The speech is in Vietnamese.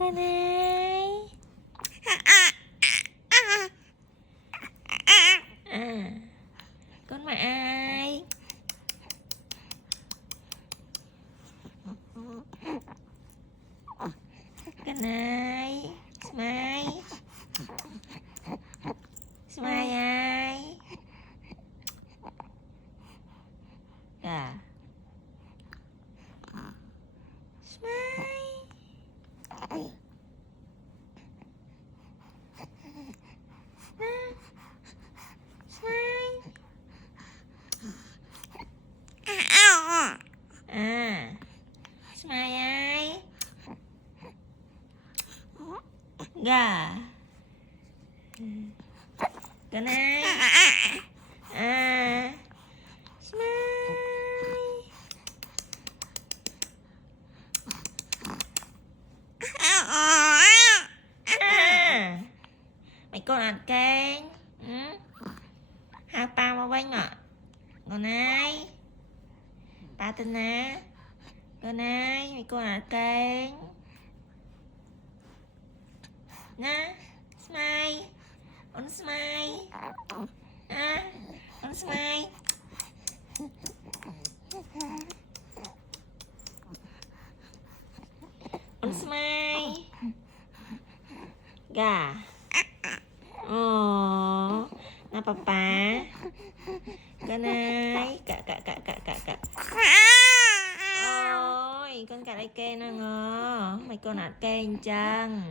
Con ơi. Con mà ai? Con ơi. Smile. Smile ai? À. Smile. Smile. Smile ai? Gà. Con ai? Smile. Mày con ăn kênh. Hai ba mà bánh ạ. Con ai? Ba tên á. Con ai? Mày con ăn kênh. Nè. Smile. Con smile. Con smile. Con smile. Gà. Ồ. Nè papa. Con ơi. Cạ. Ôi. Con cạ đây kê nè ngờ. Mày con ăn kênh chăng?